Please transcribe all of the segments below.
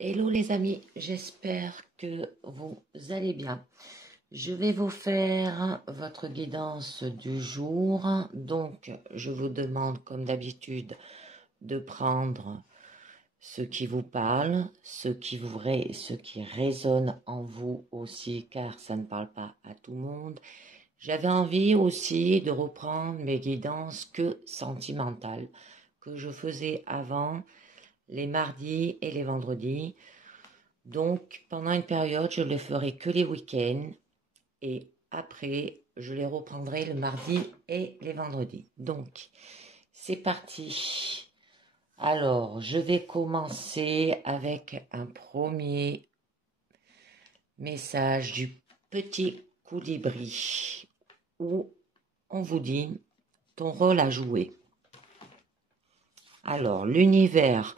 Hello les amis, j'espère que vous allez bien. Je vais vous faire votre guidance du jour. Donc, je vous demande comme d'habitude de prendre ce qui vous parle, ce qui résonne en vous aussi, car ça ne parle pas à tout le monde. J'avais envie aussi de reprendre mes guidances que sentimentales que je faisais avant les mardis et les vendredis. Donc, pendant une période, je ne les ferai que les week-ends et après, je les reprendrai le mardi et les vendredis. Donc, c'est parti. Alors, je vais commencer avec un premier message du petit colibri où on vous dit ton rôle à jouer. Alors, l'univers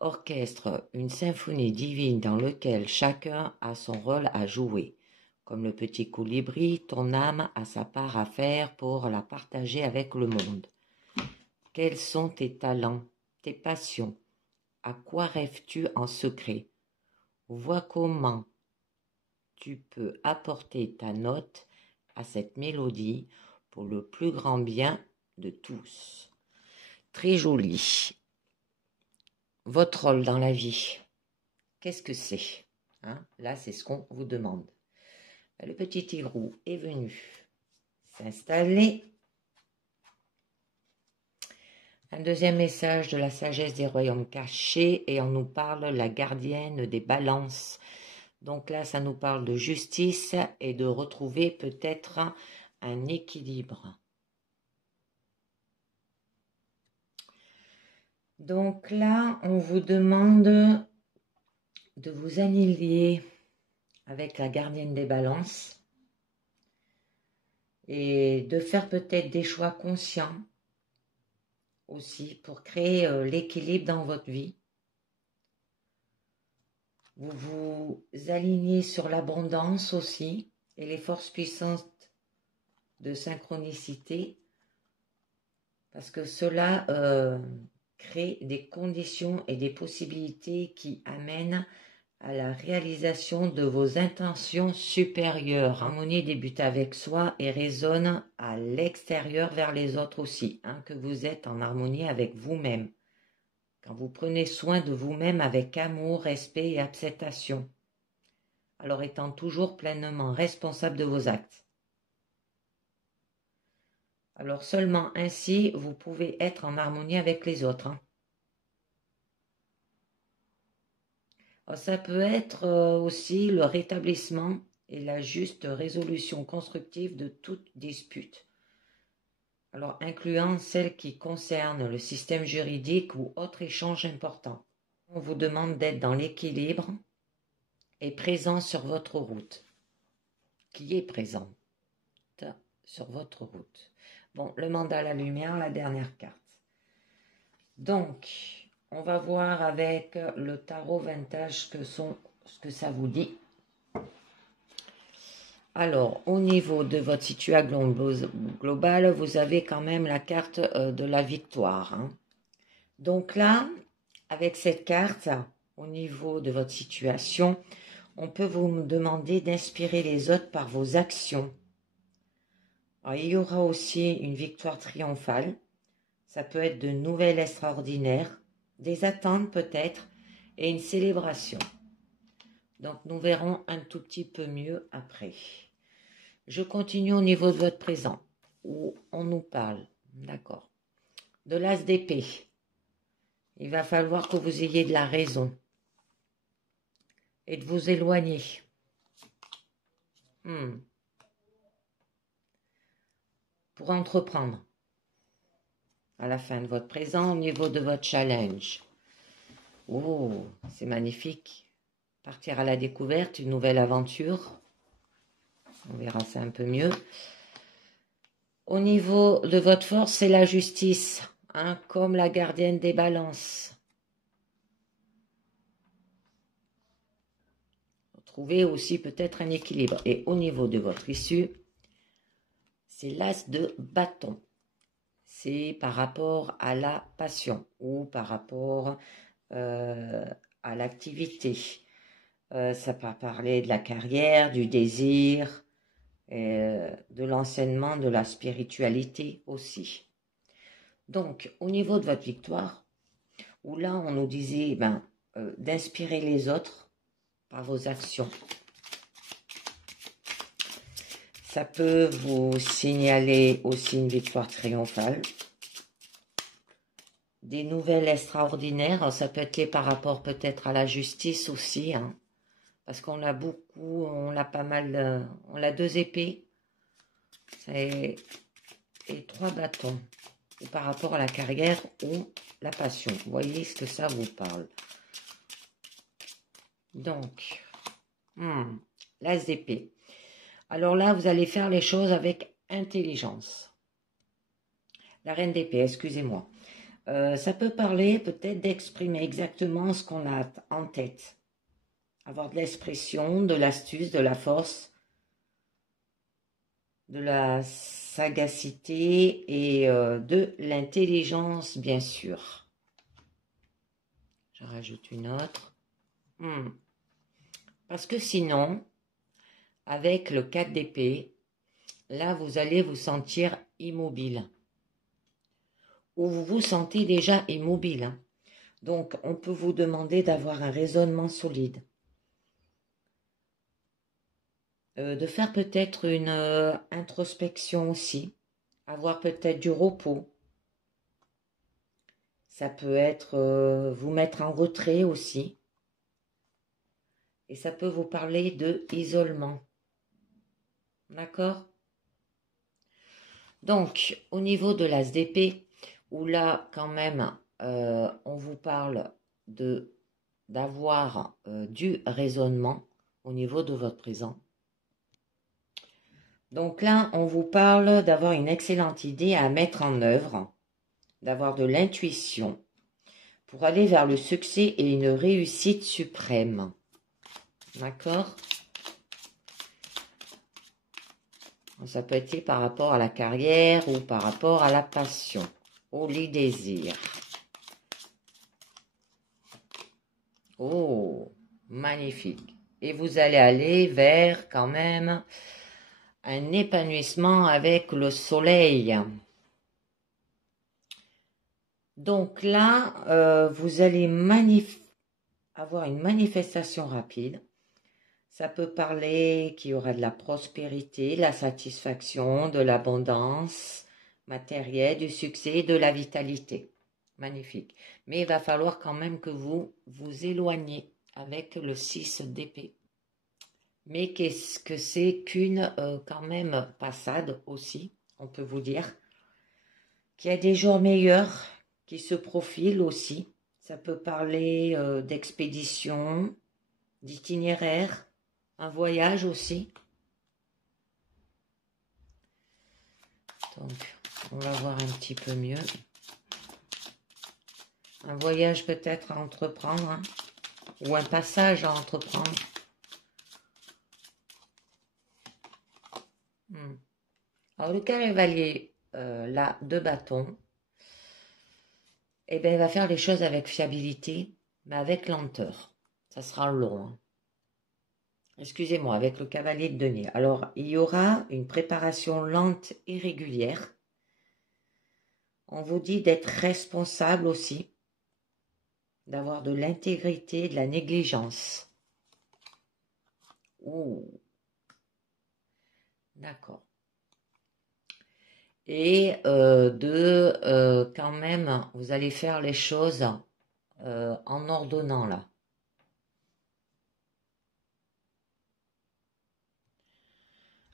orchestre une symphonie divine dans laquelle chacun a son rôle à jouer. Comme le petit colibri, ton âme a sa part à faire pour la partager avec le monde. Quels sont tes talents, tes passions? À quoi rêves-tu en secret? Vois comment tu peux apporter ta note à cette mélodie pour le plus grand bien de tous. Très joli. Votre rôle dans la vie, qu'est-ce que c'est? Là, c'est ce qu'on vous demande. Le petit tigrou est venu s'installer. Un deuxième message de la sagesse des royaumes cachés et on nous parle la gardienne des balances. Donc là, ça nous parle de justice et de retrouver peut-être un équilibre. Donc là, on vous demande de vous aligner avec la gardienne des balances et de faire peut-être des choix conscients aussi pour créer l'équilibre dans votre vie. Vous vous alignez sur l'abondance aussi et les forces puissantes de synchronicité parce que cela crée des conditions et des possibilités qui amènent à la réalisation de vos intentions supérieures. L'harmonie débute avec soi et résonne à l'extérieur vers les autres aussi, que vous êtes en harmonie avec vous-même. Quand vous prenez soin de vous-même avec amour, respect et acceptation, alors étant toujours pleinement responsable de vos actes. Alors seulement ainsi, vous pouvez être en harmonie avec les autres. Alors, ça peut être aussi le rétablissement et la juste résolution constructive de toute dispute. Alors, incluant celles qui concernent le système juridique ou autre échange important. On vous demande d'être dans l'équilibre et présent sur votre route. Qui est présente sur votre route. Bon, le mandat à la lumière, la dernière carte. Donc, on va voir avec le tarot vintage ce que ça vous dit. Alors, au niveau de votre situation globale, vous avez quand même la carte de la victoire. Donc là, avec cette carte, au niveau de votre situation, on peut vous demander d'inspirer les autres par vos actions. Alors, il y aura aussi une victoire triomphale. Ça peut être de nouvelles extraordinaires, des attentes peut-être, et une célébration. Donc, nous verrons un tout petit peu mieux après. Je continue au niveau de votre présent, où on nous parle, d'accord, de l'as d'épée. Il va falloir que vous ayez de la raison et de vous éloigner. Pour entreprendre à la fin de votre présent au niveau de votre challenge. Oh, c'est magnifique. Partir à la découverte, une nouvelle aventure. On verra ça un peu mieux. Au niveau de votre force, c'est la justice, comme la gardienne des balances. Trouver aussi peut-être un équilibre. Et au niveau de votre issue, c'est l'as de bâton. C'est par rapport à la passion ou par rapport à l'activité. Ça peut parler de la carrière, du désir, de l'enseignement, de la spiritualité aussi. Donc, au niveau de votre victoire, où là, on nous disait d'inspirer les autres par vos actions. Ça peut vous signaler aussi une victoire triomphale. Des nouvelles extraordinaires, ça peut être lié par rapport peut-être à la justice aussi, hein, parce qu'on a beaucoup, on a pas mal, on a 2 épées et 3 bâtons, ou par rapport à la carrière ou la passion. Vous voyez ce que ça vous parle. Donc, l'as d'épée. Alors là, vous allez faire les choses avec intelligence. La reine d'épée, excusez-moi. Ça peut parler peut-être d'exprimer exactement ce qu'on a en tête. Avoir de l'expression, de l'astuce, de la force, de la sagacité et de l'intelligence, bien sûr. Je rajoute une autre. Parce que sinon, avec le 4 d'épée, là, vous allez vous sentir immobile. Ou vous vous sentez déjà immobile. Hein. Donc, on peut vous demander d'avoir un raisonnement solide. De faire peut-être une introspection aussi. Avoir peut-être du repos. Ça peut être vous mettre en retrait aussi. Et ça peut vous parler de isolement. D'accord? Donc, au niveau de l'as d'épée, où là, quand même, on vous parle d'avoir du raisonnement au niveau de votre présent. Donc là, on vous parle d'avoir une excellente idée à mettre en œuvre, d'avoir de l'intuition pour aller vers le succès et une réussite suprême. D'accord? Ça peut être par rapport à la carrière ou par rapport à la passion ou les désirs. Oh, magnifique. Et vous allez aller vers quand même un épanouissement avec le soleil. Donc là, vous allez avoir une manifestation rapide. Ça peut parler qu'il y aura de la prospérité, de la satisfaction, de l'abondance matérielle, du succès, de la vitalité. Magnifique. Mais il va falloir quand même que vous vous éloigniez avec le 6 d'épée. Mais qu'est-ce que c'est qu'une quand même passade aussi, on peut vous dire. Qu'il y a des jours meilleurs qui se profilent aussi. Ça peut parler d'expédition, d'itinéraire, un voyage aussi. Donc, on va voir un petit peu mieux. Un voyage peut-être à entreprendre, hein, ou un passage à entreprendre. Alors, le cavalier, là, de bâton, eh bien, il va faire les choses avec fiabilité, mais avec lenteur. Ça sera long. Hein. Excusez-moi, avec le cavalier de denier. Alors, il y aura une préparation lente et régulière. On vous dit d'être responsable aussi, d'avoir de l'intégrité, de la négligence. Ouh. D'accord. Et quand même, vous allez faire les choses en ordonnant là.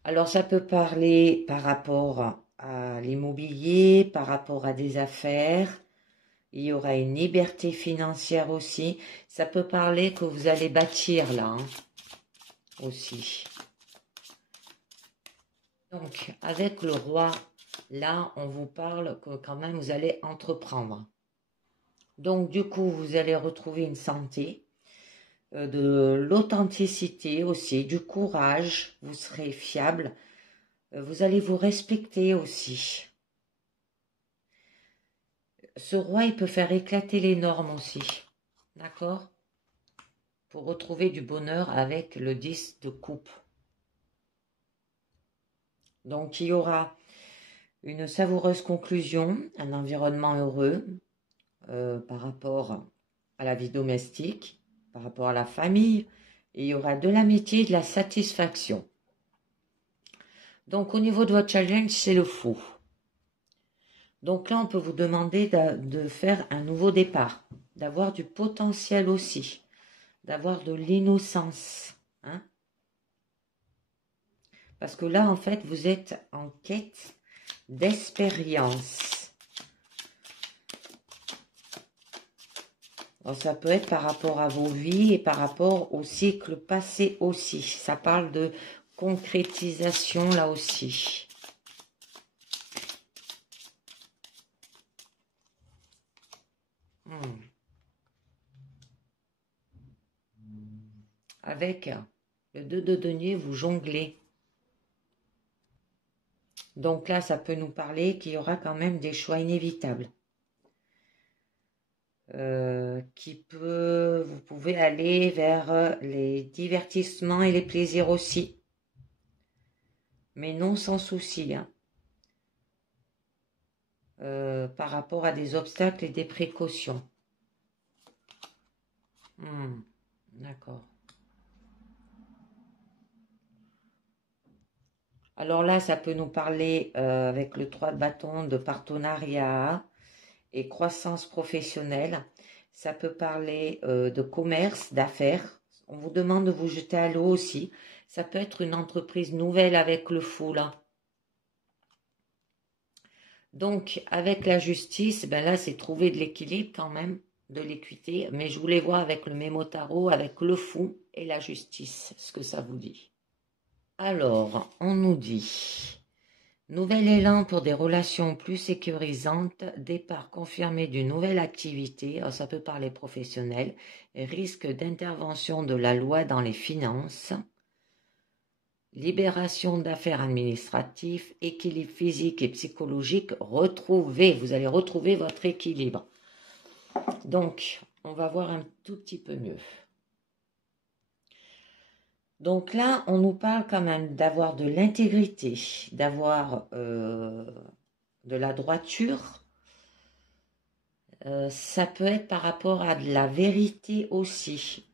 Alors, ça peut parler par rapport à l'immobilier, par rapport à des affaires. Il y aura une liberté financière aussi. Ça peut parler que vous allez bâtir là, hein, aussi. Donc, avec le roi, là, on vous parle que quand même, vous allez entreprendre. Donc, du coup, vous allez retrouver une santé, de l'authenticité aussi, du courage, vous serez fiable, vous allez vous respecter aussi. Ce roi, il peut faire éclater les normes aussi, d'accord? pour retrouver du bonheur avec le 10 de coupe. Donc, il y aura une savoureuse conclusion, un environnement heureux par rapport à la vie domestique, par rapport à la famille, et il y aura de l'amitié et de la satisfaction. Donc, au niveau de votre challenge, c'est le fou. Donc là, on peut vous demander de faire un nouveau départ, d'avoir du potentiel aussi, d'avoir de l'innocence. Hein? Parce que là, en fait, vous êtes en quête d'expérience. Ça peut être par rapport à vos vies et par rapport au cycle passé aussi. Ça parle de concrétisation là aussi. Avec le 2 de denier, vous jonglez. Donc là, ça peut nous parler qu'il y aura quand même des choix inévitables. Vous pouvez aller vers les divertissements et les plaisirs aussi. Mais non sans souci. Hein. Par rapport à des obstacles et des précautions. D'accord. Alors là, ça peut nous parler avec le 3 de bâton de partenariat et croissance professionnelle. Ça peut parler de commerce, d'affaires. On vous demande de vous jeter à l'eau aussi. Ça peut être une entreprise nouvelle avec le fou là. Donc, avec la justice, ben là, c'est trouver de l'équilibre quand même, de l'équité. Mais je voulais voir avec le mémo tarot, avec le fou et la justice, ce que ça vous dit. Alors, on nous dit, nouvel élan pour des relations plus sécurisantes, départ confirmé d'une nouvelle activité, ça peut parler professionnel, risque d'intervention de la loi dans les finances, libération d'affaires administratives, équilibre physique et psychologique, vous allez retrouver votre équilibre. Donc, on va voir un tout petit peu mieux. Donc là, on nous parle quand même d'avoir de l'intégrité, d'avoir de la droiture. Ça peut être par rapport à de la vérité aussi.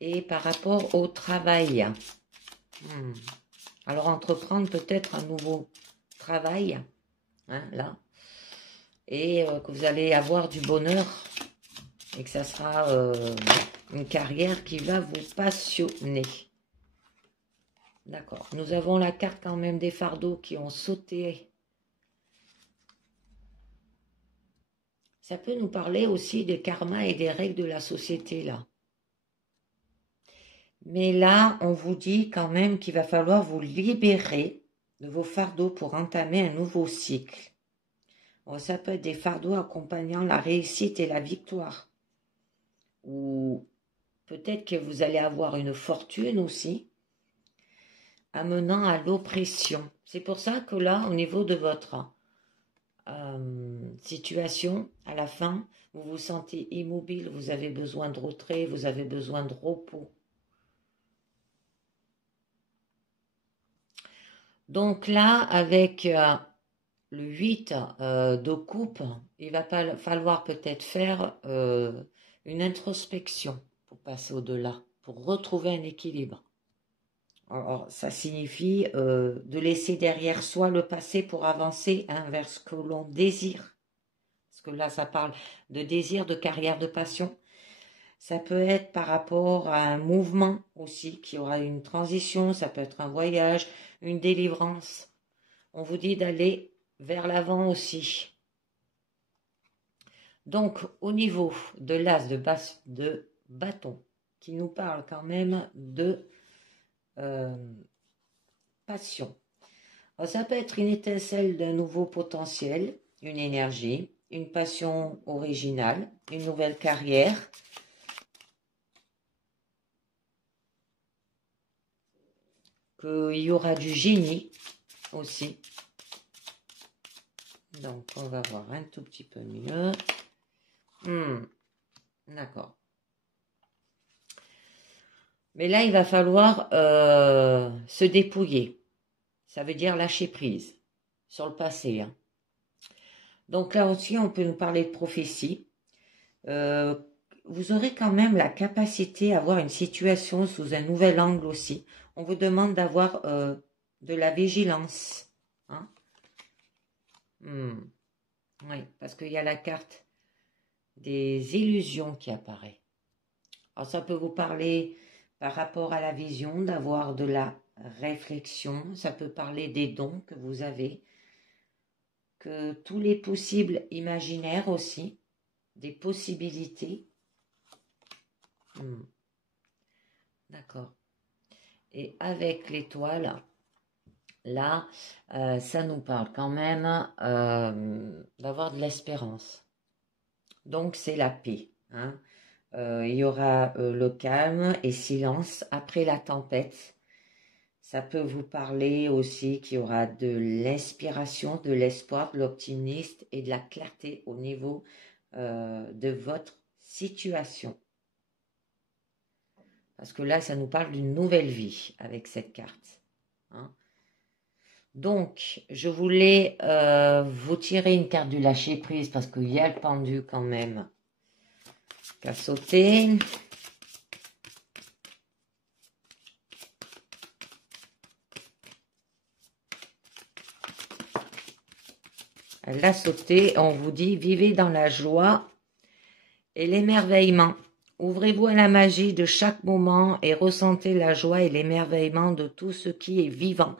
Et par rapport au travail. Alors, entreprendre peut-être un nouveau travail, hein, là. Et que vous allez avoir du bonheur. Et que ça sera une carrière qui va vous passionner. D'accord. Nous avons la carte quand même des fardeaux qui ont sauté. Ça peut nous parler aussi des karmas et des règles de la société, là. Mais là, on vous dit quand même qu'il va falloir vous libérer de vos fardeaux pour entamer un nouveau cycle. Bon, ça peut être des fardeaux accompagnant la réussite et la victoire. Ou peut-être que vous allez avoir une fortune aussi, amenant à l'oppression. C'est pour ça que là, au niveau de votre situation, à la fin, vous vous sentez immobile, vous avez besoin de retrait, vous avez besoin de repos. Donc là, avec le 8 de coupe, il va falloir peut-être faire une introspection pour passer au-delà, pour retrouver un équilibre. Alors, ça signifie de laisser derrière soi le passé pour avancer vers ce que l'on désire. Parce que là, ça parle de désir, de carrière, de passion. Ça peut être par rapport à un mouvement aussi, qui aura une transition, ça peut être un voyage, une délivrance. On vous dit d'aller vers l'avant aussi. Donc, au niveau de l'as de bâton, qui nous parle quand même de passion. Alors, ça peut être une étincelle d'un nouveau potentiel, une énergie, une passion originale, une nouvelle carrière. Qu'il y aura du génie aussi. Donc, on va voir un tout petit peu mieux. D'accord. Mais là, il va falloir se dépouiller. Ça veut dire lâcher prise sur le passé, hein. Donc là aussi, on peut nous parler de prophétie. Euh, Vous aurez quand même la capacité à voir une situation sous un nouvel angle aussi. On vous demande d'avoir de la vigilance, hein. Oui, parce qu'il y a la carte des illusions qui apparaît. Alors ça peut vous parler par rapport à la vision, d'avoir de la réflexion. Ça peut parler des dons que vous avez, que tous les possibles imaginaires aussi, des possibilités. D'accord. Et avec l'étoile, là, ça nous parle quand même d'avoir de l'espérance. Donc c'est la paix, hein. Il y aura le calme et silence après la tempête. Ça peut vous parler aussi qu'il y aura de l'inspiration, de l'espoir, de l'optimisme et de la clarté au niveau de votre situation. Parce que là, ça nous parle d'une nouvelle vie avec cette carte, hein. Donc, je voulais vous tirer une carte du lâcher-prise parce qu'il y a le pendu quand même qui a sauté. Elle a sauté. On vous dit, vivez dans la joie et l'émerveillement. Ouvrez-vous à la magie de chaque moment et ressentez la joie et l'émerveillement de tout ce qui est vivant.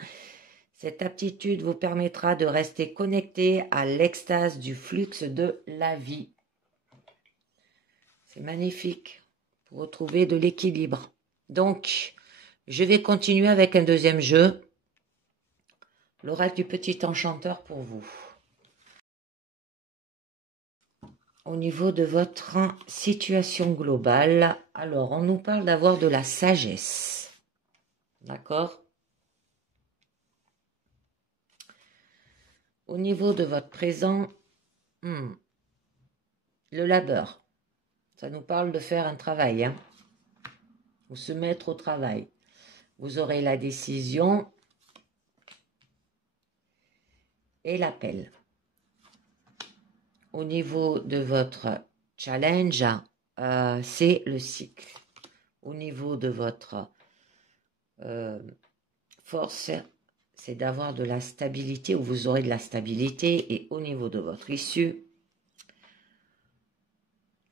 Cette aptitude vous permettra de rester connecté à l'extase du flux de la vie. C'est magnifique pour retrouver de l'équilibre. Donc, je vais continuer avec un deuxième jeu. L'oracle du petit enchanteur pour vous. Au niveau de votre situation globale, alors on nous parle d'avoir de la sagesse. D'accord? Au niveau de votre présent, le labeur. Ça nous parle de faire un travail, hein, ou se mettre au travail. Vous aurez la décision et l'appel. Au niveau de votre challenge, c'est le cycle. Au niveau de votre force, c'est d'avoir de la stabilité, ou vous aurez de la stabilité. Et au niveau de votre issue,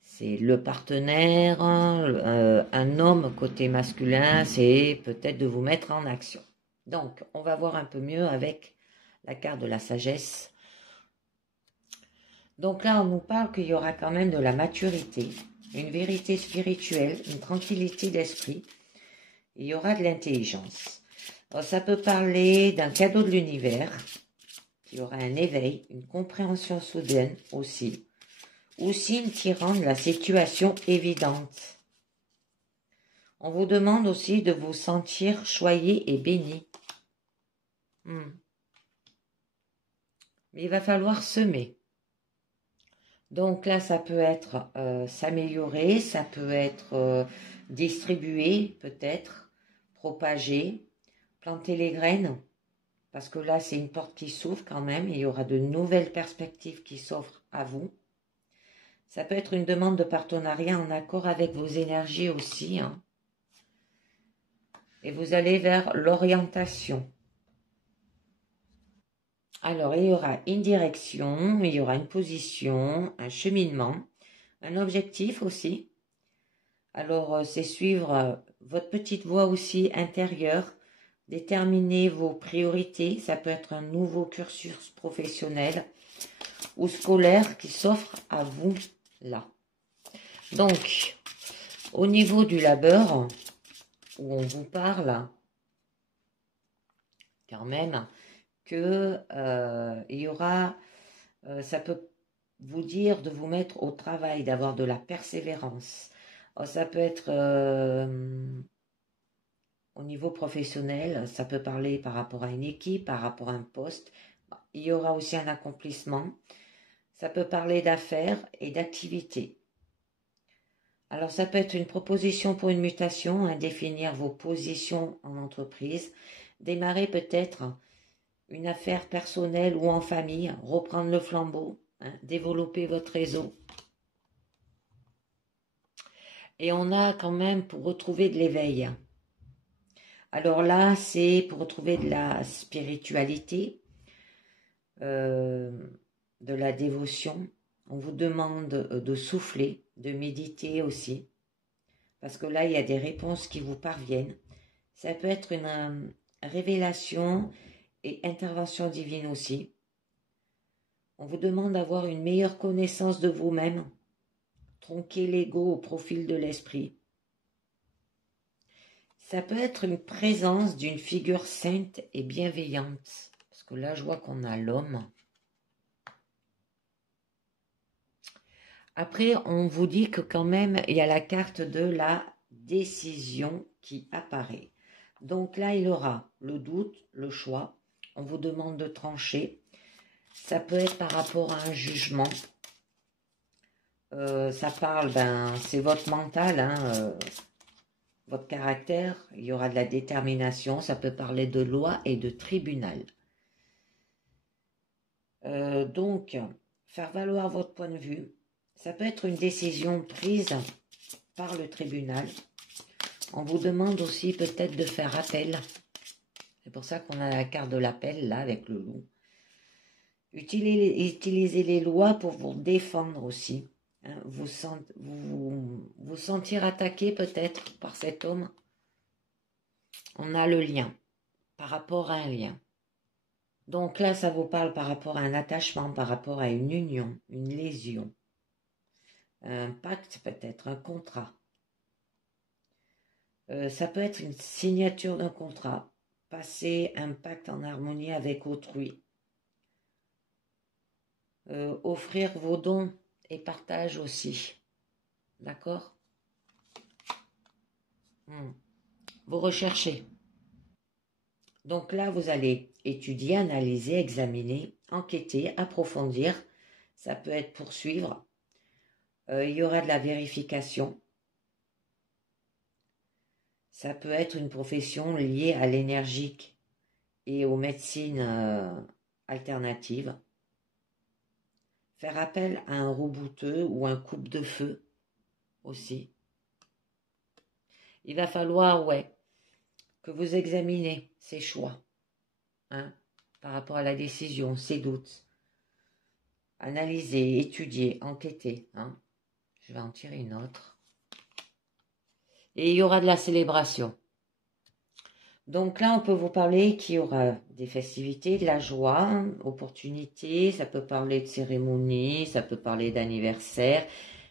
c'est le partenaire, un homme côté masculin, c'est peut-être de vous mettre en action. Donc, on va voir un peu mieux avec la carte de la sagesse. Donc là, on nous parle qu'il y aura quand même de la maturité, une vérité spirituelle, une tranquillité d'esprit. Il y aura de l'intelligence. Alors, ça peut parler d'un cadeau de l'univers. Il y aura un éveil, une compréhension soudaine aussi. Ou signe qui rend la situation évidente. On vous demande aussi de vous sentir choyé et béni. Mais il va falloir semer. Donc là, ça peut être s'améliorer, ça peut être distribuer peut-être, propager, planter les graines. Parce que là, c'est une porte qui s'ouvre quand même. Il y aura de nouvelles perspectives qui s'offrent à vous. Ça peut être une demande de partenariat en accord avec vos énergies aussi, hein. Et vous allez vers l'orientation. Alors, il y aura une direction, il y aura une position, un cheminement, un objectif aussi. Alors, c'est suivre votre petite voie aussi intérieure, déterminer vos priorités. Ça peut être un nouveau cursus professionnel ou scolaire qui s'offre à vous là. Donc, au niveau du labeur, où on vous parle quand même que il y aura, ça peut vous dire de vous mettre au travail, d'avoir de la persévérance. Alors, ça peut être au niveau professionnel, ça peut parler par rapport à une équipe, par rapport à un poste. Il y aura aussi un accomplissement. Ça peut parler d'affaires et d'activités. Alors, ça peut être une proposition pour une mutation, hein, définir vos positions en entreprise, démarrer peut-être une affaire personnelle ou en famille, reprendre le flambeau, hein, développer votre réseau. Et on a quand même pour retrouver de l'éveil. Alors là, c'est pour retrouver de la spiritualité, de la dévotion. On vous demande de souffler, de méditer aussi, parce que là, il y a des réponses qui vous parviennent. Ça peut être une révélation et intervention divine aussi. On vous demande d'avoir une meilleure connaissance de vous-même, tronquer l'ego au profil de l'esprit. Ça peut être une présence d'une figure sainte et bienveillante, parce que là, je vois qu'on a l'homme. Après, on vous dit que quand même, il y a la carte de la décision qui apparaît. Donc là, il y aura le doute, le choix. On vous demande de trancher. Ça peut être par rapport à un jugement. Ça parle, c'est votre mental, hein, votre caractère. Il y aura de la détermination. Ça peut parler de loi et de tribunal. Donc, faire valoir votre point de vue. Ça peut être une décision prise par le tribunal. On vous demande aussi peut-être de faire appel. C'est pour ça qu'on a la carte de l'appel, là, avec le loup. Utilisez les lois pour vous défendre aussi. Hein, vous sentir attaqué peut-être par cet homme. On a le lien, par rapport à un lien. Donc là, ça vous parle par rapport à un attachement, par rapport à une union, une lésion. Un pacte peut-être, un contrat. Ça peut être une signature d'un contrat, passer un pacte en harmonie avec autrui, offrir vos dons et partage aussi, d'accord? Vous recherchez. Donc là, vous allez étudier, analyser, examiner, enquêter, approfondir. Ça peut être poursuivre. Il y aura de la vérification. Ça peut être une profession liée à l'énergique et aux médecines alternatives. Faire appel à un rebouteux ou un coupe de feu aussi. Il va falloir, que vous examinez ces choix, hein, par rapport à la décision, ces doutes. Analyser, étudier, enquêter. Hein. Je vais en tirer une autre. Et il y aura de la célébration. Donc là, on peut vous parler qu'il y aura des festivités, de la joie, opportunités, ça peut parler de cérémonies, ça peut parler d'anniversaire,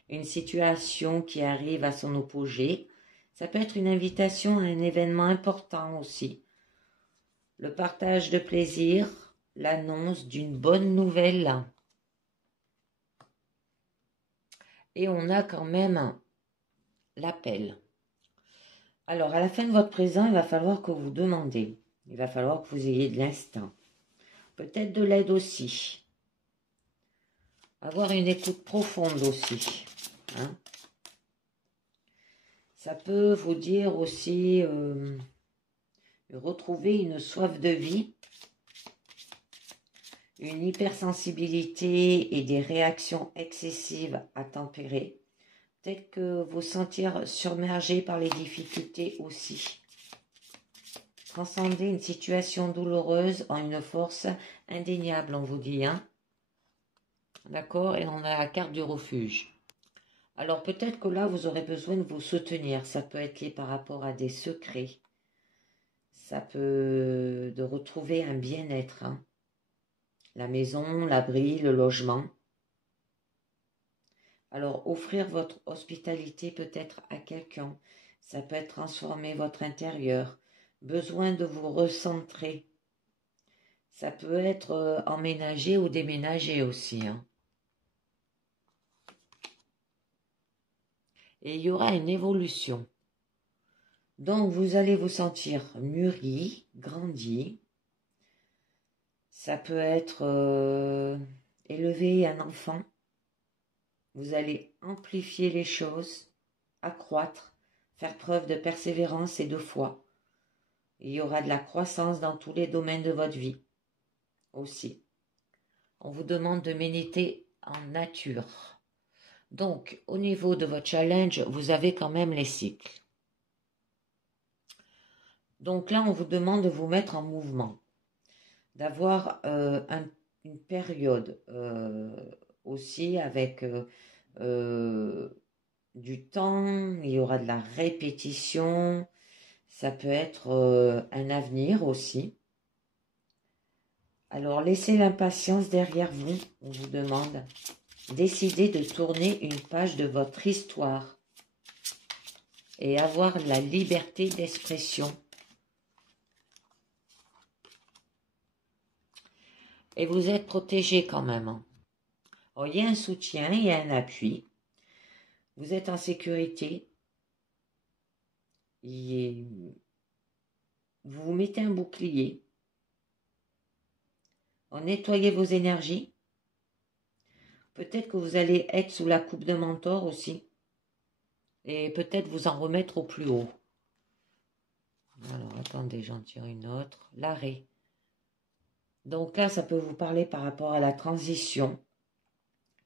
une situation qui arrive à son apogée. Ça peut être une invitation à un événement important aussi. Le partage de plaisir, l'annonce d'une bonne nouvelle. Et on a quand même l'appel. Alors, à la fin de votre présent, il va falloir que vous demandez. Il va falloir que vous ayez de l'instinct. Peut-être de l'aide aussi. Avoir une écoute profonde aussi. Hein. Ça peut vous dire aussi retrouver une soif de vie, une hypersensibilité et des réactions excessives à tempérer. Peut-être que vous sentir submergé par les difficultés aussi. Transcender une situation douloureuse en une force indéniable, on vous dit. Hein. D'accord? Et on a la carte du refuge. Alors peut-être que là, vous aurez besoin de vous soutenir. Ça peut être lié par rapport à des secrets. Ça peut de retrouver un bien-être. Hein. La maison, l'abri, le logement. Alors offrir votre hospitalité peut-être à quelqu'un. Ça peut être transformer votre intérieur. Besoin de vous recentrer. Ça peut être emménager ou déménager aussi. Hein. Et il y aura une évolution. Donc, vous allez vous sentir mûri, grandi. Ça peut être élever un enfant. Vous allez amplifier les choses. accroître, faire preuve de persévérance et de foi. Il y aura de la croissance dans tous les domaines de votre vie aussi. On vous demande de méditer en nature. Donc, au niveau de votre challenge, vous avez quand même les cycles. Donc là, on vous demande de vous mettre en mouvement, d'avoir une période aussi avec du temps, il y aura de la répétition, ça peut être un avenir aussi. Alors, laissez l'impatience derrière vous, on vous demande. Décidez de tourner une page de votre histoire et avoir la liberté d'expression. Et vous êtes protégé quand même. Alors, il y a un soutien, il y a un appui. Vous êtes en sécurité. Vous vous mettez un bouclier. Nettoyez vos énergies. Peut-être que vous allez être sous la coupe de mentor aussi. Et peut-être vous en remettre au plus haut. Alors, attendez, j'en tire une autre. L'arrêt. Donc là, ça peut vous parler par rapport à la transition.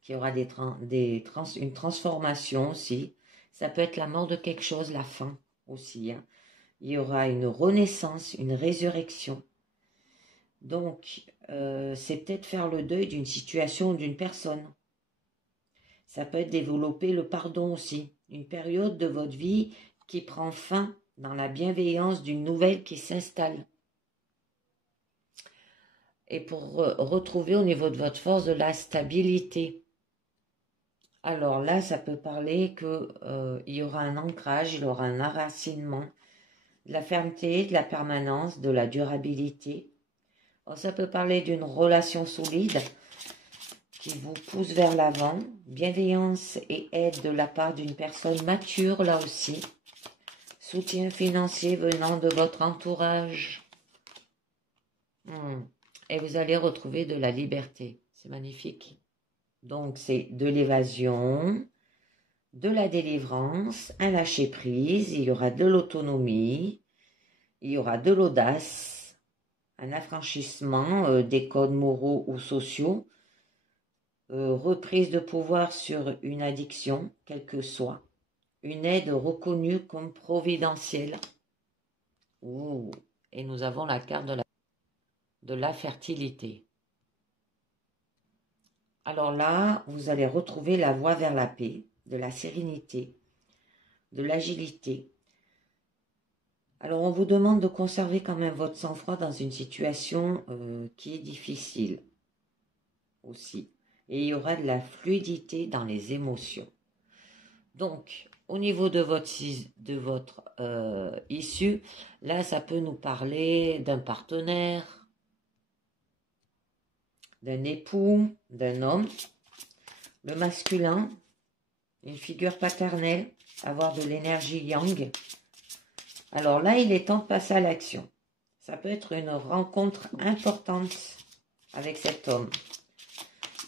Qu'il y aura une transformation aussi. Ça peut être la mort de quelque chose, la fin aussi. Hein. Il y aura une renaissance, une résurrection. Donc, c'est peut-être faire le deuil d'une situation ou d'une personne. Ça peut être développer le pardon aussi. Une période de votre vie qui prend fin dans la bienveillance d'une nouvelle qui s'installe. Et pour retrouver au niveau de votre force de la stabilité. Alors là, ça peut parler qu'il y aura un ancrage, il y aura un enracinement, de la fermeté, de la permanence, de la durabilité. Alors, ça peut parler d'une relation solide qui vous pousse vers l'avant, bienveillance et aide de la part d'une personne mature là aussi, soutien financier venant de votre entourage. Et vous allez retrouver de la liberté, c'est magnifique. Donc c'est de l'évasion, de la délivrance, un lâcher-prise, il y aura de l'autonomie, il y aura de l'audace, un affranchissement des codes moraux ou sociaux, reprise de pouvoir sur une addiction, quelle que soit, une aide reconnue comme providentielle. Ouh. Et nous avons la carte de la fertilité. Alors là, vous allez retrouver la voie vers la paix, de la sérénité, de l'agilité. Alors, on vous demande de conserver quand même votre sang-froid dans une situation qui est difficile aussi. Et il y aura de la fluidité dans les émotions. Donc, au niveau de votre issue, là, ça peut nous parler d'un partenaire, d'un époux, d'un homme, le masculin, une figure paternelle, avoir de l'énergie yang. Alors là, il est temps de passer à l'action. Ça peut être une rencontre importante avec cet homme.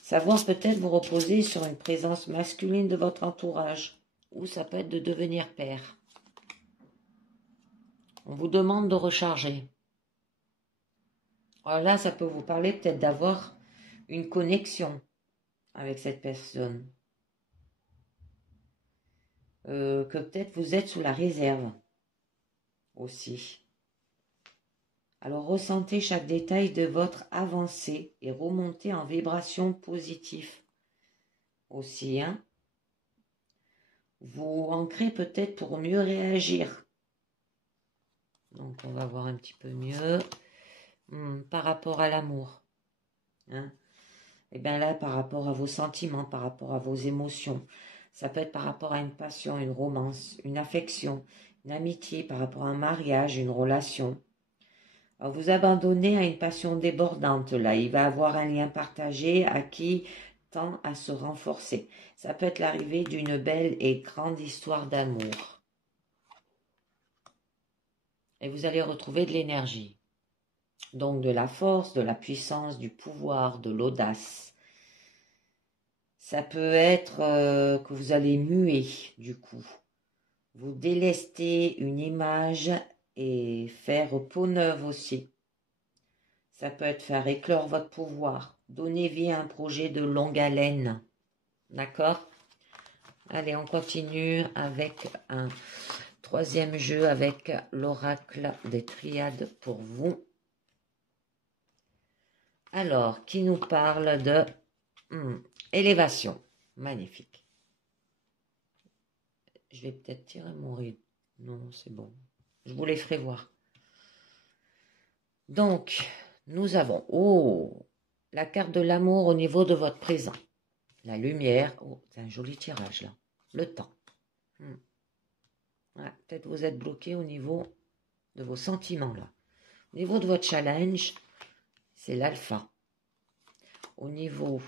Savoir peut-être vous reposer sur une présence masculine de votre entourage. Ou ça peut être de devenir père. On vous demande de recharger. Alors là, ça peut vous parler peut-être d'avoir une connexion avec cette personne. Que peut-être vous êtes sous la réserve aussi. Alors ressentez chaque détail de votre avancée et remontez en vibration positive aussi. Hein. Vous ancrez peut-être pour mieux réagir. Donc on va voir un petit peu mieux par rapport à l'amour. Hein. Et bien là, par rapport à vos sentiments, par rapport à vos émotions. Ça peut être par rapport à une passion, une romance, une affection, une amitié, par rapport à un mariage, une relation. Alors vous abandonnez à une passion débordante là. Il va avoir un lien partagé à qui tend à se renforcer. Ça peut être l'arrivée d'une belle et grande histoire d'amour. Et vous allez retrouver de l'énergie. Donc de la force, de la puissance, du pouvoir, de l'audace. Ça peut être que vous allez muer du coup. vous délester une image et faire peau neuve aussi. Ça peut être faire éclore votre pouvoir, donner vie à un projet de longue haleine. D'accord? Allez, on continue avec un troisième jeu avec l'oracle des triades pour vous. Alors, qui nous parle de élévation. Magnifique. Je vais peut-être tirer mon rideau. Non, c'est bon. Je vous les ferai voir. Donc, nous avons la carte de l'amour au niveau de votre présent. La lumière. Oh, c'est un joli tirage là. Le temps. Ouais, peut-être vous êtes bloqué au niveau de vos sentiments là. Au niveau de votre challenge, c'est l'alpha. Au niveau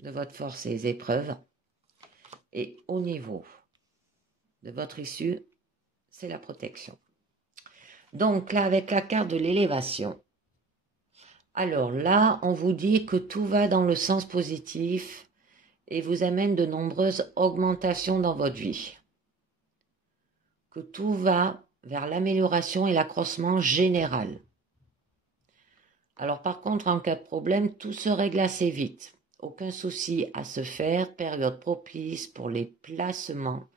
de votre force et les épreuves. Et au niveau de votre issue, c'est la protection. Donc là, avec la carte de l'élévation, alors là, on vous dit que tout va dans le sens positif et vous amène de nombreuses augmentations dans votre vie. Que tout va vers l'amélioration et l'accroissement général. Alors par contre, en cas de problème, tout se règle assez vite. Aucun souci à se faire, période propice pour les placements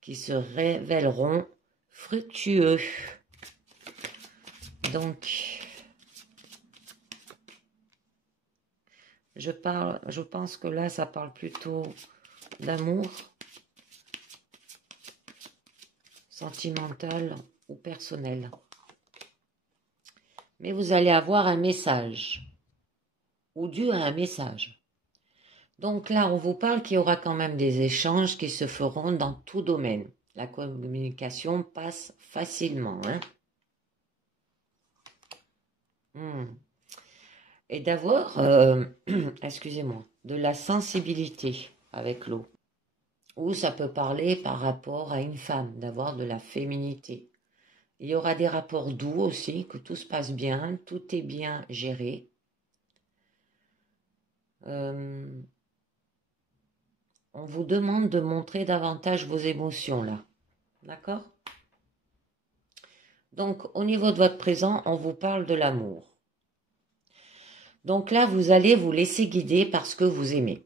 qui se révéleront fructueux. Donc, je pense que là, ça parle plutôt d'amour, sentimental ou personnel. Mais vous allez avoir un message, ou dû à un message. Donc là, on vous parle qu'il y aura quand même des échanges qui se feront dans tout domaine. La communication passe facilement. Et d'avoir, excusez-moi, de la sensibilité avec l'eau. Ou ça peut parler par rapport à une femme, d'avoir de la féminité. Il y aura des rapports doux aussi, que tout se passe bien, tout est bien géré. On vous demande de montrer davantage vos émotions là. D'accord? Donc, au niveau de votre présent, on vous parle de l'amour. Donc là, vous allez vous laisser guider par ce que vous aimez.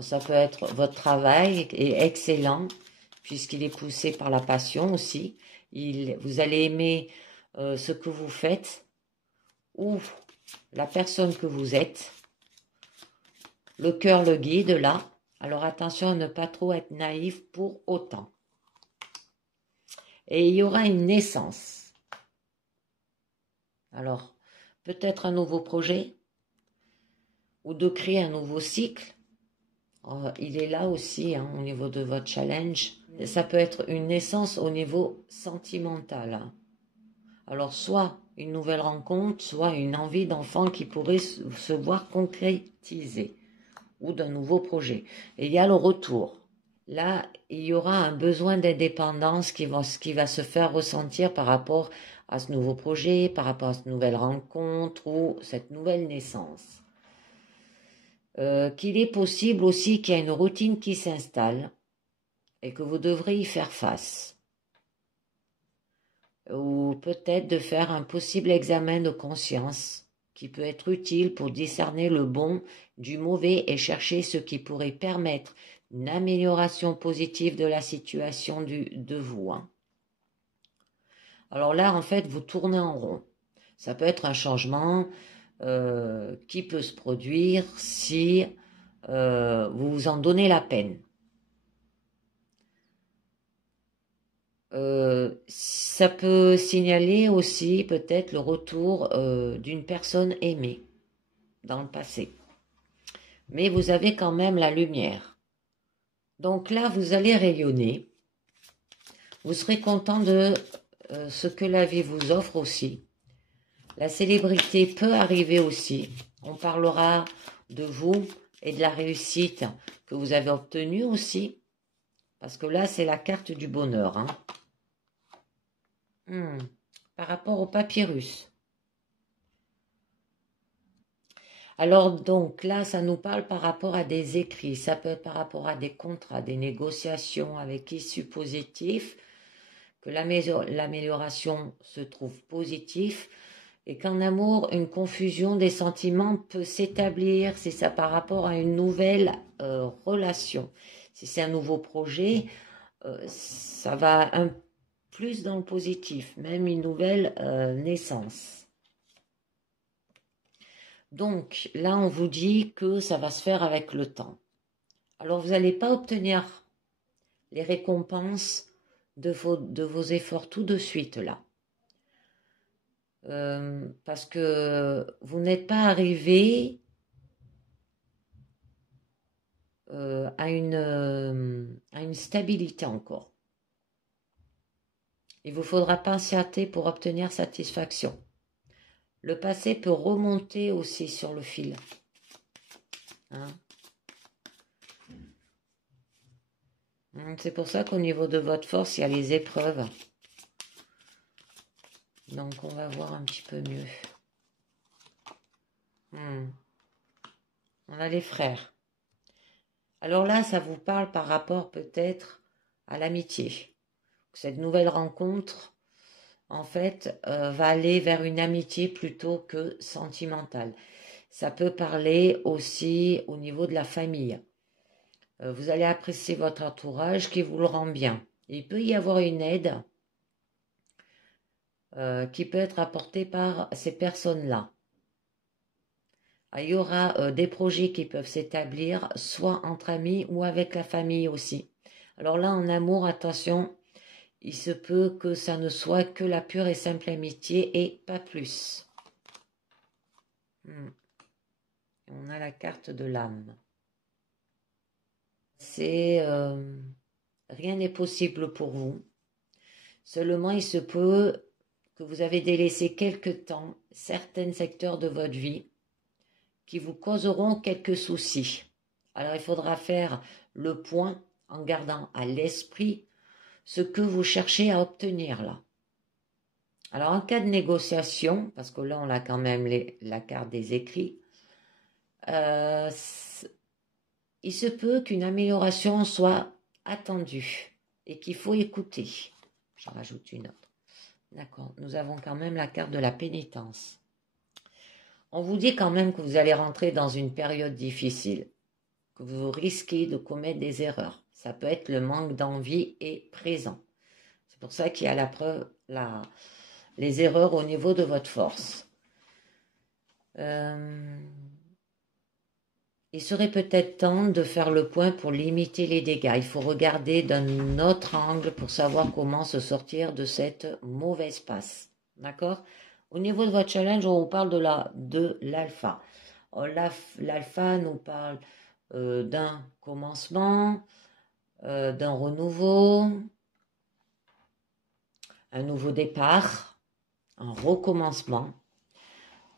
Ça peut être votre travail est excellent, puisqu'il est poussé par la passion aussi. Vous allez aimer ce que vous faites, ou la personne que vous êtes. Le cœur le guide là. Alors attention à ne pas trop être naïf pour autant. Et il y aura une naissance. Alors, peut-être un nouveau projet, ou de créer un nouveau cycle. Il est là aussi, au niveau de votre challenge. Ça peut être une naissance au niveau sentimental. Alors, soit une nouvelle rencontre, soit une envie d'enfant qui pourrait se voir concrétiser, ou d'un nouveau projet. Et il y a le retour. Là, il y aura un besoin d'indépendance qui va se faire ressentir par rapport à ce nouveau projet, par rapport à cette nouvelle rencontre ou cette nouvelle naissance. Qu'il est possible aussi qu'il y ait une routine qui s'installe et que vous devrez y faire face. Ou peut-être de faire un possible examen de conscience qui peut être utile pour discerner le bon du mauvais et chercher ce qui pourrait permettre une amélioration positive de la situation de vous. Alors là, en fait, vous tournez en rond. Ça peut être un changement qui peut se produire si vous vous en donnez la peine. Ça peut signaler aussi peut-être le retour d'une personne aimée dans le passé. Mais vous avez quand même la lumière. Donc là, vous allez rayonner. Vous serez content de ce que la vie vous offre aussi. La célébrité peut arriver aussi. On parlera de vous et de la réussite que vous avez obtenue aussi. Parce que là, c'est la carte du bonheur. Par rapport au papyrus. Alors donc là, ça nous parle par rapport à des écrits, ça peut être par rapport à des contrats, des négociations avec issue positive, que l'amélioration se trouve positive et qu'en amour, une confusion des sentiments peut s'établir si ça par rapport à une nouvelle relation. Si c'est un nouveau projet, ça va un plus dans le positif, même une nouvelle naissance. Donc là, on vous dit que ça va se faire avec le temps. Alors, vous n'allez pas obtenir les récompenses de vos efforts tout de suite là. Parce que vous n'êtes pas arrivé à une stabilité encore. Il vous faudra patienter pour obtenir satisfaction. Le passé peut remonter aussi sur le fil. Hein? C'est pour ça qu'au niveau de votre force, il y a les épreuves. Donc, on va voir un petit peu mieux. On a les frères. Alors là, ça vous parle par rapport peut-être à l'amitié. Cette nouvelle rencontre, en fait, va aller vers une amitié plutôt que sentimentale. Ça peut parler aussi au niveau de la famille. Vous allez apprécier votre entourage qui vous le rend bien. Il peut y avoir une aide qui peut être apportée par ces personnes-là. Il y aura des projets qui peuvent s'établir soit entre amis ou avec la famille aussi. Alors là, en amour, attention, il se peut que ça ne soit que la pure et simple amitié et pas plus. On a la carte de l'âme. Rien n'est possible pour vous. Seulement, il se peut que vous avez délaissé quelque temps certains secteurs de votre vie qui vous causeront quelques soucis. Alors, il faudra faire le point en gardant à l'esprit ce que vous cherchez à obtenir là. Alors, en cas de négociation, parce que là, on a quand même la carte des écrits, il se peut qu'une amélioration soit attendue et qu'il faut écouter. J'en rajoute une autre. D'accord, nous avons quand même la carte de la pénitence. On vous dit quand même que vous allez rentrer dans une période difficile, que vous risquez de commettre des erreurs. Ça peut être le manque d'envie et présent. C'est pour ça qu'il y a la preuve, les erreurs au niveau de votre force. Il serait peut-être temps de faire le point pour limiter les dégâts. Il faut regarder d'un autre angle pour savoir comment se sortir de cette mauvaise passe. D'accord ? Au niveau de votre challenge, on vous parle de l'alpha. L'alpha nous parle d'un commencement, d'un renouveau, un nouveau départ, un recommencement.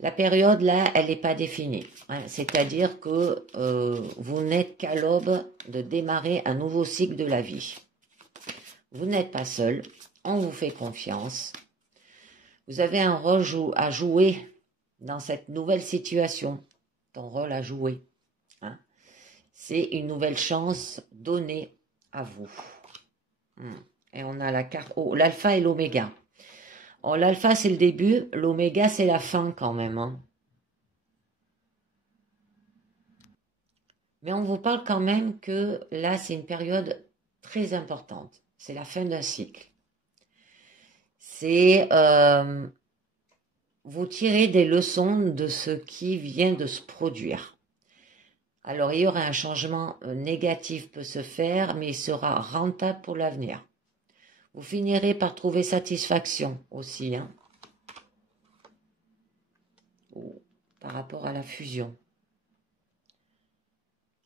La période, là, elle n'est pas définie. Hein, c'est-à-dire que vous n'êtes qu'à l'aube de démarrer un nouveau cycle de la vie. Vous n'êtes pas seul, on vous fait confiance. Vous avez un rôle à jouer dans cette nouvelle situation. Ton rôle à jouer. Hein. C'est une nouvelle chance donnée à vous. Et on a la carte, l'alpha et l'oméga. Oh, l'alpha, c'est le début, l'oméga, c'est la fin quand même. Hein. Mais on vous parle quand même que là, c'est une période très importante. C'est la fin d'un cycle. C'est vous tirez des leçons de ce qui vient de se produire. Alors, il y aura un changement négatif peut se faire, mais il sera rentable pour l'avenir. Vous finirez par trouver satisfaction aussi, hein, par rapport à la fusion.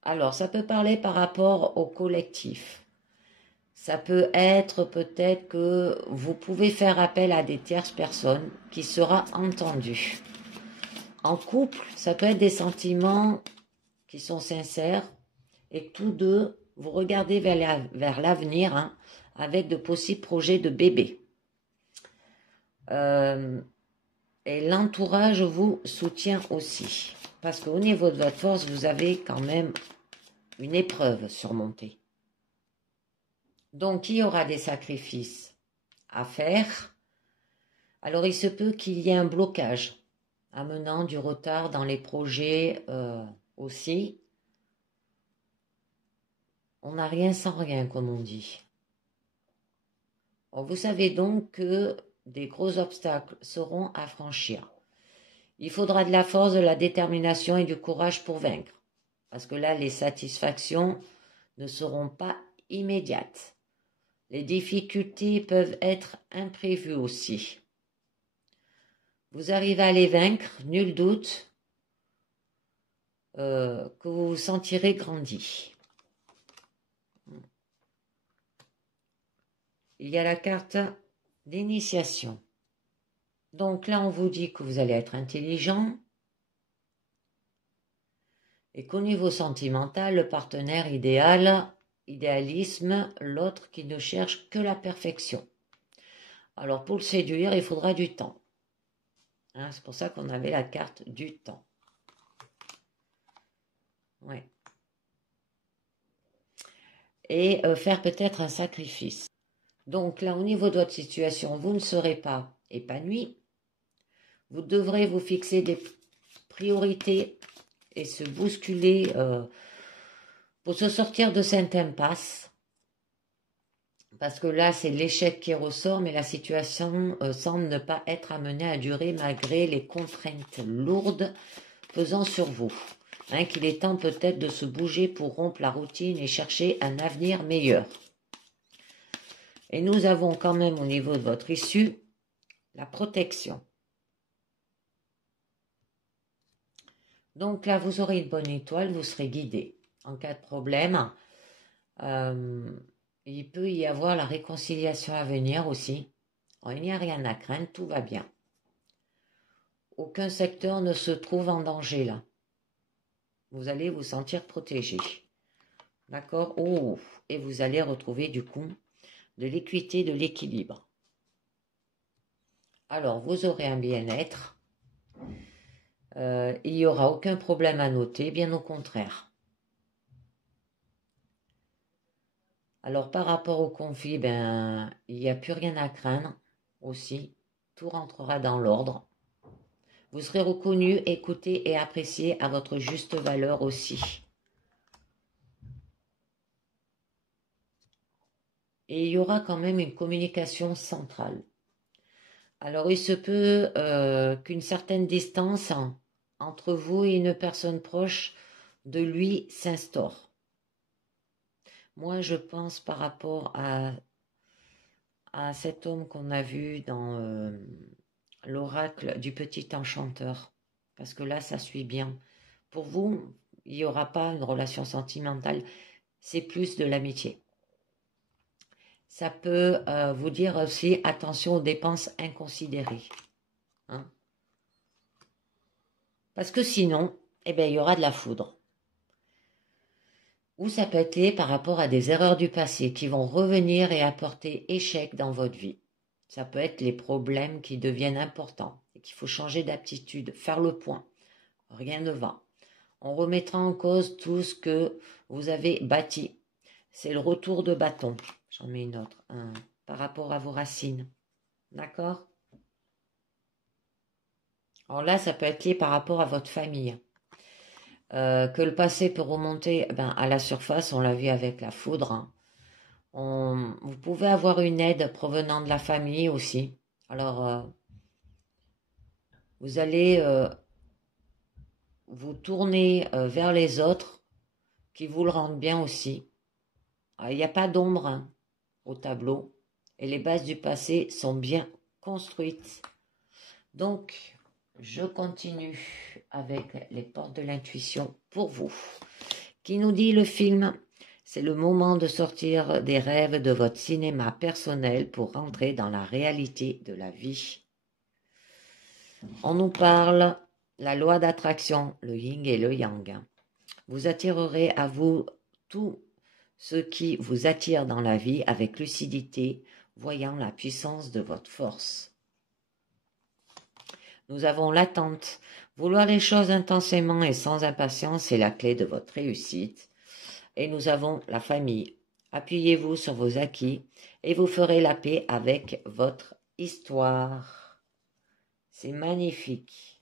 Alors, ça peut parler par rapport au collectif. Ça peut être peut-être que vous pouvez faire appel à des tierces personnes qui sera entendu. En couple, ça peut être des sentiments qui sont sincères et tous deux, vous regardez vers l'avenir, hein, avec de possibles projets de bébé. Et l'entourage vous soutient aussi. Parce qu'au niveau de votre force, vous avez quand même une épreuve surmontée. Donc, il y aura des sacrifices à faire. Alors, il se peut qu'il y ait un blocage amenant du retard dans les projets aussi. On n'a rien sans rien, comme on dit. Vous savez donc que des gros obstacles seront à franchir. Il faudra de la force, de la détermination et du courage pour vaincre. Parce que là, les satisfactions ne seront pas immédiates. Les difficultés peuvent être imprévues aussi. Vous arrivez à les vaincre, nul doute que vous vous sentirez grandi. Il y a la carte d'initiation. Donc là, on vous dit que vous allez être intelligent et qu'au niveau sentimental, le partenaire idéal, idéalisme, l'autre qui ne cherche que la perfection. Alors pour le séduire, il faudra du temps. Hein, c'est pour ça qu'on avait la carte du temps. Ouais. Et faire peut-être un sacrifice. Donc là, au niveau de votre situation, vous ne serez pas épanoui. Vous devrez vous fixer des priorités et se bousculer pour se sortir de cette impasse. Parce que là, c'est l'échec qui ressort, mais la situation semble ne pas être amenée à durer malgré les contraintes lourdes pesant sur vous. Hein, qu'il est temps peut-être de se bouger pour rompre la routine et chercher un avenir meilleur. Et nous avons quand même au niveau de votre issue la protection. Donc là, vous aurez une bonne étoile, vous serez guidé. En cas de problème, il peut y avoir la réconciliation à venir aussi. Il n'y a rien à craindre, tout va bien. Aucun secteur ne se trouve en danger là. Vous allez vous sentir protégé. D'accord? Oh, et vous allez retrouver du coup de l'équité, de l'équilibre. Alors, vous aurez un bien-être. Il n'y aura aucun problème à noter, bien au contraire. Alors, par rapport au conflit, il n'y a plus rien à craindre aussi. Tout rentrera dans l'ordre. Vous serez reconnu, écouté et apprécié à votre juste valeur aussi. Et il y aura quand même une communication centrale. Alors, il se peut qu'une certaine distance entre vous et une personne proche de lui s'instaure. Moi, je pense par rapport à cet homme qu'on a vu dans l'oracle du petit enchanteur. Parce que là, ça suit bien. Pour vous, il n'y aura pas une relation sentimentale. C'est plus de l'amitié. Ça peut vous dire aussi attention aux dépenses inconsidérées. Hein? Parce que sinon, il y aura de la foudre. Ou ça peut être lié par rapport à des erreurs du passé qui vont revenir et apporter échec dans votre vie. Ça peut être les problèmes qui deviennent importants et qu'il faut changer d'aptitude, faire le point. Rien ne va. On remettra en cause tout ce que vous avez bâti. C'est le retour de bâton. J'en mets une autre. Par rapport à vos racines. D'accord? Alors là, ça peut être lié par rapport à votre famille. Que le passé peut remonter à la surface, on l'a vu avec la foudre. Hein. Vous pouvez avoir une aide provenant de la famille aussi. Alors, vous allez vous tourner vers les autres qui vous le rendent bien aussi. Il n'y a pas d'ombre au tableau et les bases du passé sont bien construites. Donc, je continue avec les portes de l'intuition pour vous. Qui nous dit le film? C'est le moment de sortir des rêves de votre cinéma personnel pour rentrer dans la réalité de la vie. On nous parle la loi d'attraction, le yin et le yang. Vous attirerez à vous tout ce qui vous attire dans la vie avec lucidité, voyant la puissance de votre force. Nous avons l'attente. Vouloir les choses intensément et sans impatience est la clé de votre réussite. Et nous avons la famille. Appuyez-vous sur vos acquis et vous ferez la paix avec votre histoire. C'est magnifique.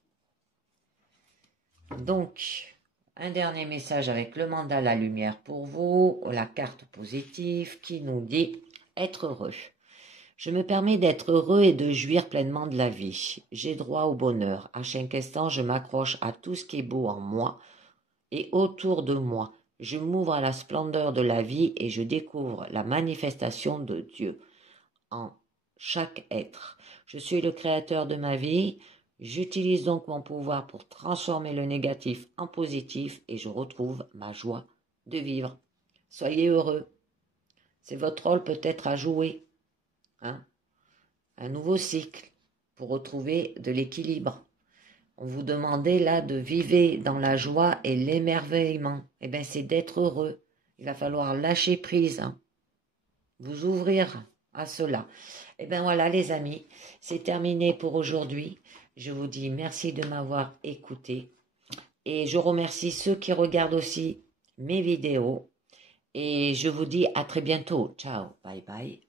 Donc, un dernier message avec le mandat La Lumière pour vous, la carte positive qui nous dit être heureux. Je me permets d'être heureux et de jouir pleinement de la vie. J'ai droit au bonheur. À chaque instant, je m'accroche à tout ce qui est beau en moi et autour de moi. Je m'ouvre à la splendeur de la vie et je découvre la manifestation de Dieu en chaque être. Je suis le créateur de ma vie. J'utilise donc mon pouvoir pour transformer le négatif en positif et je retrouve ma joie de vivre. Soyez heureux. C'est votre rôle peut-être à jouer. Un nouveau cycle pour retrouver de l'équilibre. On vous demandait là de vivre dans la joie et l'émerveillement. Eh bien, c'est d'être heureux. Il va falloir lâcher prise, vous ouvrir à cela. Eh bien voilà les amis, c'est terminé pour aujourd'hui. Je vous dis merci de m'avoir écouté et je remercie ceux qui regardent aussi mes vidéos et je vous dis à très bientôt. Ciao, bye bye.